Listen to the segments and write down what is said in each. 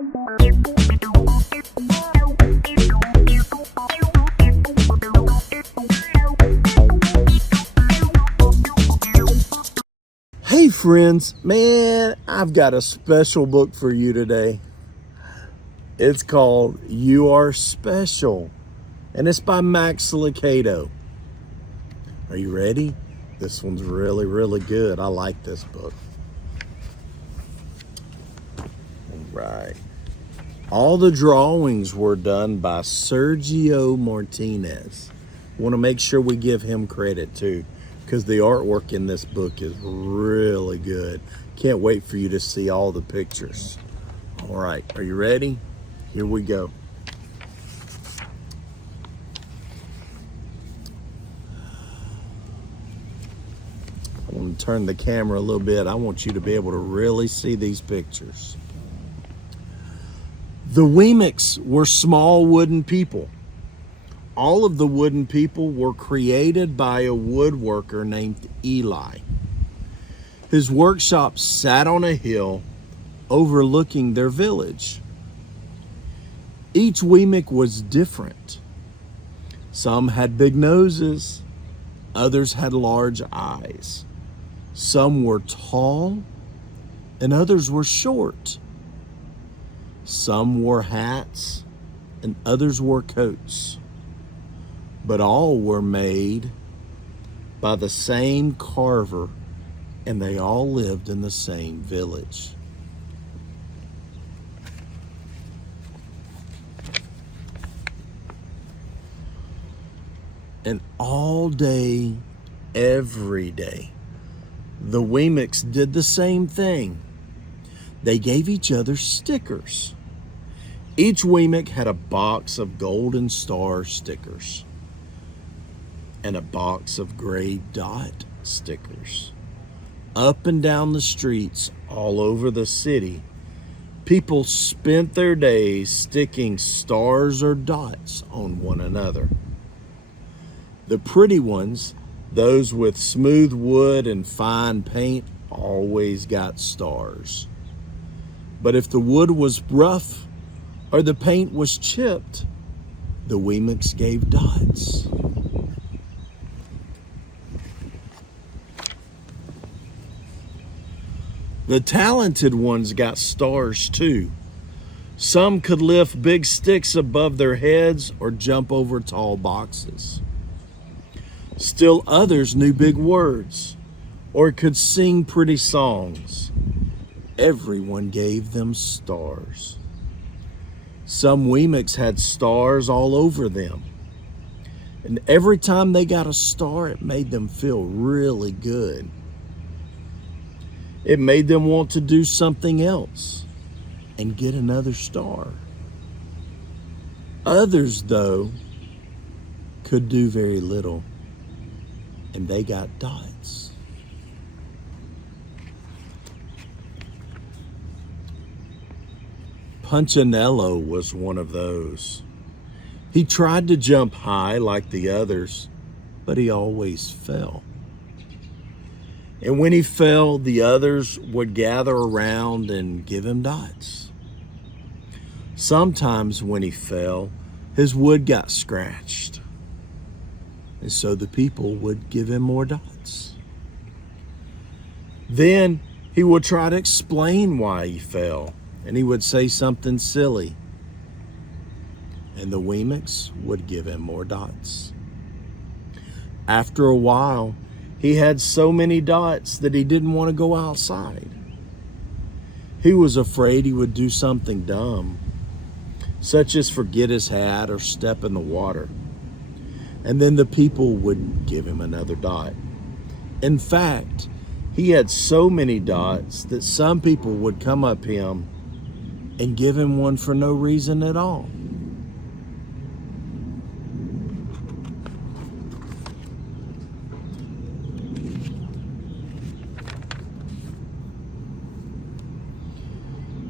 Hey friends, man, I've got a special book for you today. It's called You Are Special, and it's by Max Lucado. Are you ready? This one's really, really good. I like this book. All right. All the drawings were done by Sergio Martinez. I want to make sure we give him credit too, because the artwork in this book is really good. Can't wait for you to see all the pictures. All right, are you ready? Here we go. I want to turn the camera a little bit. I want you to be able to really see these pictures. The Weemics were small wooden people. All of the wooden people were created by a woodworker named Eli. His workshop sat on a hill overlooking their village. Each Weemic was different. Some had big noses, others had large eyes. Some were tall and others were short. Some wore hats and others wore coats. But all were made by the same carver, and they all lived in the same village. And all day, every day, the Weemics did the same thing. They gave each other stickers. Each Weemic had a box of golden star stickers and a box of gray dot stickers. Up and down the streets all over the city, people spent their days sticking stars or dots on one another. The pretty ones, those with smooth wood and fine paint, always got stars. But if the wood was rough or the paint was chipped, the Weemics gave dots. The talented ones got stars too. Some could lift big sticks above their heads or jump over tall boxes. Still others knew big words or could sing pretty songs. Everyone gave them stars. Some Weemics had stars all over them. And every time they got a star, it made them feel really good. It made them want to do something else and get another star. Others, though, could do very little, and they got dots. Punchinello was one of those. He tried to jump high like the others, but he always fell. And when he fell, the others would gather around and give him dots. Sometimes when he fell, his wood got scratched. And so the people would give him more dots. Then he would try to explain why he fell, and he would say something silly. And the Weemics would give him more dots. After a while, he had so many dots that he didn't want to go outside. He was afraid he would do something dumb, such as forget his hat or step in the water. And then the people would give him another dot. In fact, he had so many dots that some people would come up him and give him one for no reason at all.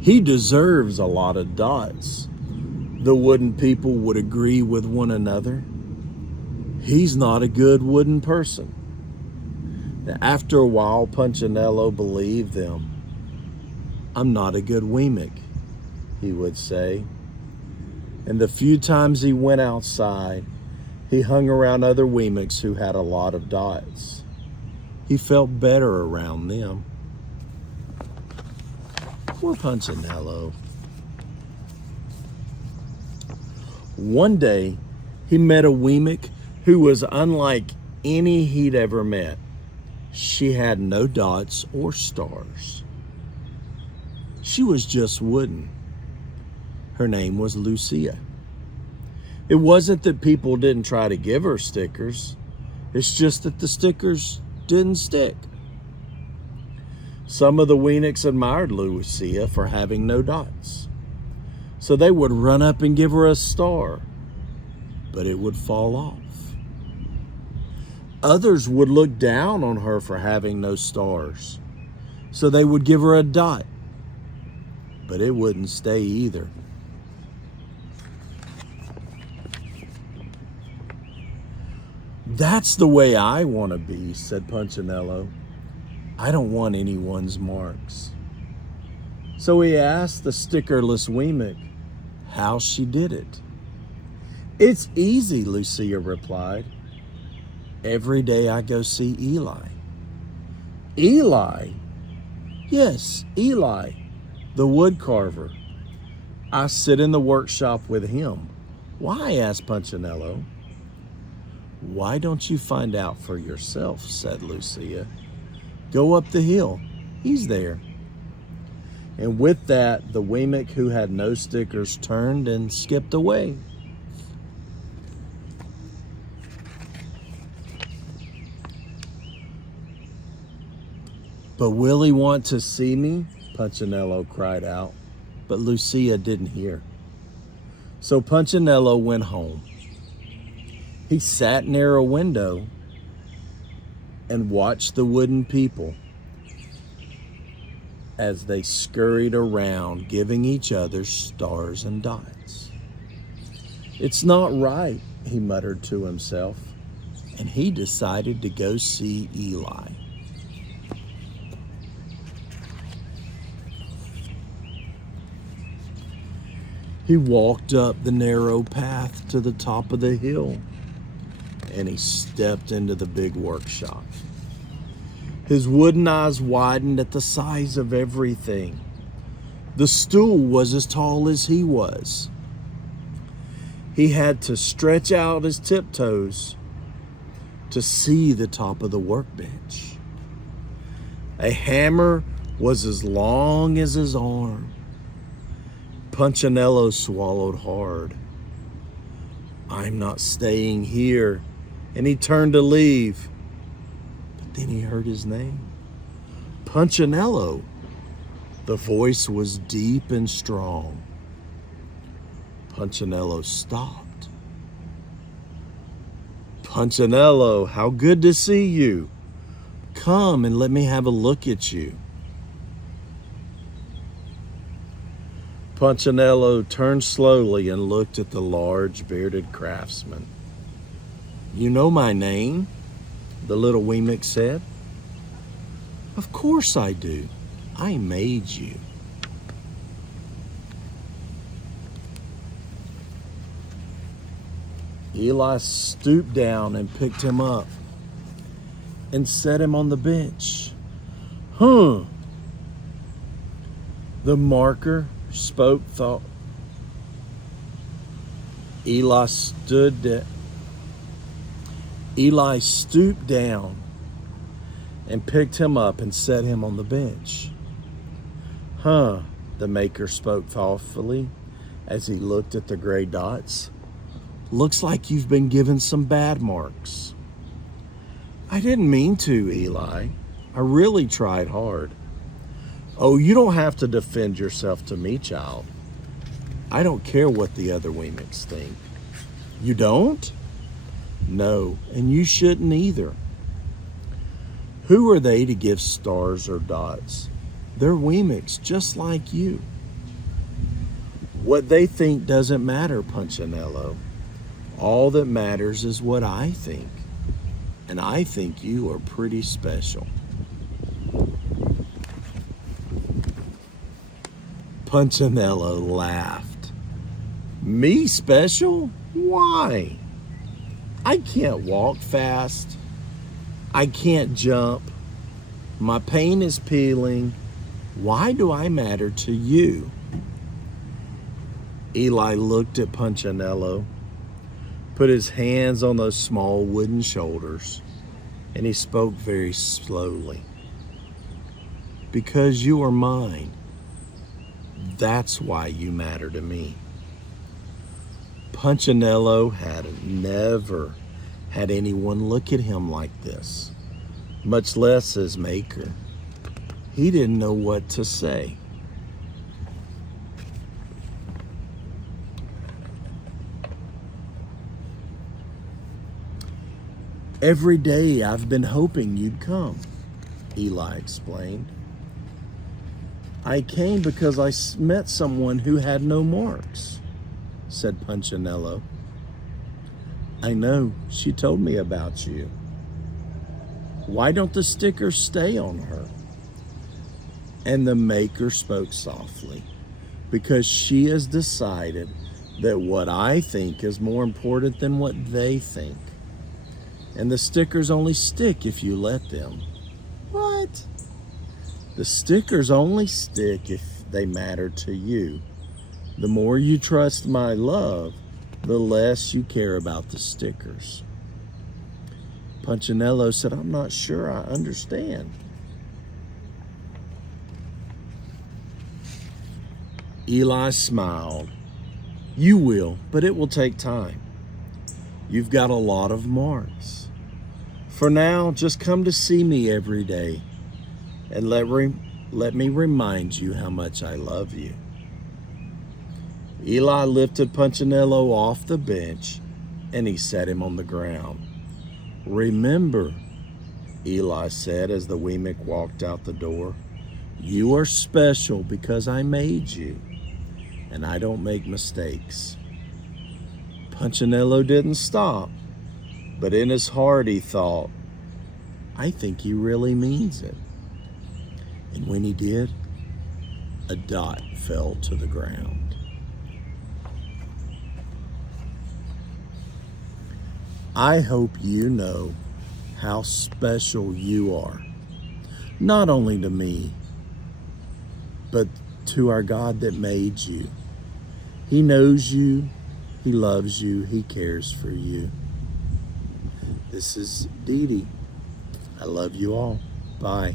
He deserves a lot of dots. The wooden people would agree with one another. He's not a good wooden person. After a while, Punchinello believed them. I'm not a good Weemic. he would say. And the few times he went outside, he hung around other Weemics who had a lot of dots. He felt better around them. Poor Punchinello. One day, he met a Weemic who was unlike any he'd ever met. She had no dots or stars. She was just wooden. Her name was Lucia. It wasn't that people didn't try to give her stickers. It's just that the stickers didn't stick. Some of the Weenics admired Lucia for having no dots. So they would run up and give her a star, but it would fall off. Others would look down on her for having no stars, so they would give her a dot, but it wouldn't stay either. That's the way I want to be, said Punchinello. I don't want anyone's marks. So he asked the stickerless Weemic how she did it. It's easy, Lucia replied. Every day I go see Eli. Eli? Yes, Eli, the wood carver. I sit in the workshop with him. Why? Asked Punchinello. Why don't you find out for yourself, said Lucia. Go up the hill. He's there. And with that, the Weemic who had no stickers turned and skipped away. But will he want to see me? Punchinello cried out, but Lucia didn't hear. So Punchinello went home. He sat near a window and watched the wooden people as they scurried around, giving each other stars and dots. It's not right, he muttered to himself, and he decided to go see Eli. He walked up the narrow path to the top of the hill, and he stepped into the big workshop. His wooden eyes widened at the size of everything. The stool was as tall as he was. He had to stretch out his tiptoes to see the top of the workbench. A hammer was as long as his arm. Punchinello swallowed hard. I'm not staying here. And he turned to leave. But then he heard his name. Punchinello. The voice was deep and strong. Punchinello stopped. Punchinello, how good to see you. Come and let me have a look at you. Punchinello turned slowly and looked at the large bearded craftsman. You know my name? The little Weemic said. Of course I do. I made you. Eli stooped down and picked him up and set him on the bench. The marker spoke thought. Eli stooped down and picked him up and set him on the bench. The maker spoke thoughtfully as he looked at the gray dots. Looks like you've been given some bad marks. I didn't mean to, Eli. I really tried hard. Oh, you don't have to defend yourself to me, child. I don't care what the other Weemics think. You don't? No, and you shouldn't either. Who are they to give stars or dots? They're Weemics just like you. What they think doesn't matter, Punchinello. All that matters is what I think. And I think you are pretty special. Punchinello laughed. Me special? Why? I can't walk fast. I can't jump. My paint is peeling. Why do I matter to you? Eli looked at Punchinello, put his hands on those small wooden shoulders, and he spoke very slowly. Because you are mine. That's why you matter to me. Punchinello had never had anyone look at him like this, much less his maker. He didn't know what to say. Every day I've been hoping you'd come, Eli explained. I came because I met someone who had no marks, said Punchinello. I know, she told me about you. Why don't the stickers stay on her? And the maker spoke softly, because she has decided that what I think is more important than what they think. And the stickers only stick if you let them. What? The stickers only stick if they matter to you. The more you trust my love, the less you care about the stickers. Punchinello said, I'm not sure I understand. Eli smiled. You will, but it will take time. You've got a lot of marks. For now, just come to see me every day and let me remind you how much I love you. Eli lifted Punchinello off the bench and he set him on the ground. Remember, Eli said as the Weemick walked out the door, you are special because I made you, and I don't make mistakes. Punchinello didn't stop, but in his heart he thought, I think he really means it. And when he did, a dot fell to the ground. I hope you know how special you are, not only to me, but to our God that made you. He knows you, He loves you, He cares for you. This is Didi. I love you all. Bye.